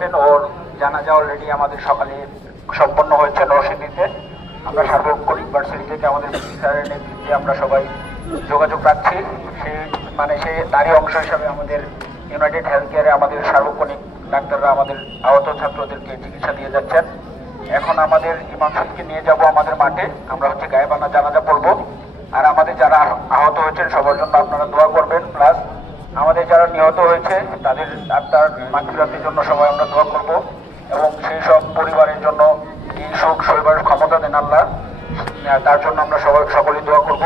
করেছেন ওর জানাজা অলরেডি আমাদের সকালে সম্পন্ন হয়েছে নরসিংদীতে। আমরা সার্বক্ষণিক ভার্সিটি থেকে আমাদের স্যারের নেতৃত্বে আমরা সবাই যোগাযোগ রাখছি। সে মানে সে তারই অংশ হিসাবে আমাদের ইউনাইটেড হেলথ কেয়ারে আমাদের সার্বক্ষণিক ডাক্তাররা আমাদের আহত ছাত্রদেরকে চিকিৎসা দিয়ে যাচ্ছেন। এখন আমাদের ইমাম নিয়ে যাব আমাদের মাঠে। আমরা হচ্ছে গায়েবানা জানাজা পড়ব। আর আমাদের যারা আহত হয়েছেন সবার জন্য আপনারা দোয়া করবেন। প্লাস আমাদের যারা নিহত হয়েছে, তাদের আত্মার মাতৃরাতের জন্য সবাই আমরা দোয়া করব এবং সেই সব পরিবারের জন্য এই শোক সইবার ক্ষমতা দেন আল্লাহ তার জন্য আমরা সবাই সকলেই দোয়া করব।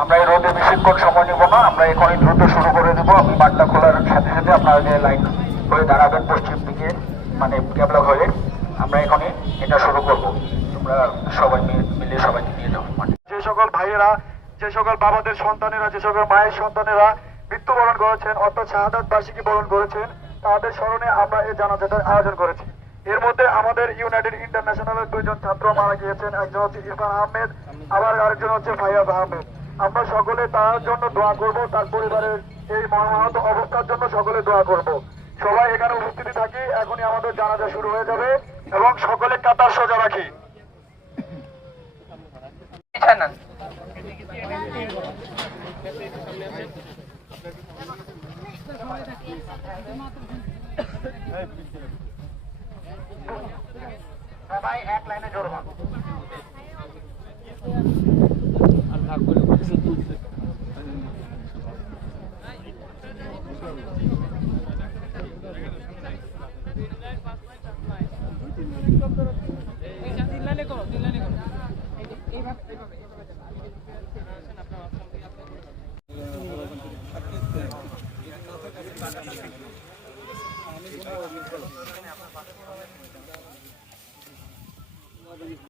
আমরা এই রোদে বেশিক্ষণ সময় নিব না, আমরা এখনই দ্রুত শুরু করে দেবো। আমি বাটটা খোলার সাথে সাথে আপনারা যে লাইন হয়ে দাঁড়াবেন পশ্চিম দিকে মানে ক্যাবলা হয়ে, আমরা এখনই এটা শুরু করব। তোমরা সবাই মিলে সবাইকে নিয়ে যাও। মাঠে যে সকল ভাইয়েরা, যে সকল বাবাদের সন্তানেরা, যে সকল মায়ের সন্তানেরা মৃত্যুবরণ করেছেন, অর্থাৎ শাহাদাত বার্ষিকী বরণ করেছেন। তাদের স্মরণে আমরা এই জানাজাটার আয়োজন করেছি। এর মধ্যে আমাদের ইউনাইটেড ইন্টারন্যাশনালের দুইজন ছাত্র মারা গিয়েছেন। একজন হচ্ছে ইরফান আহমেদ, আবার আরেকজন হচ্ছে ফাইয়াজ আহমেদ। আমরা সকলে তার জন্য দোয়া করব, তার পরিবারের এই মর্মাহত অবস্থার জন্য সকলে দোয়া করব। সবাই এখানে উপস্থিতি থাকি, এখনই আমাদের জানাজা শুরু হয়ে যাবে এবং সকলে কাতার সোজা রাখি। সবাই এক লাইনে জোর হন আর ভাগ করে। তুলছে এইভাবে এইভাবে এইভাবে আপনার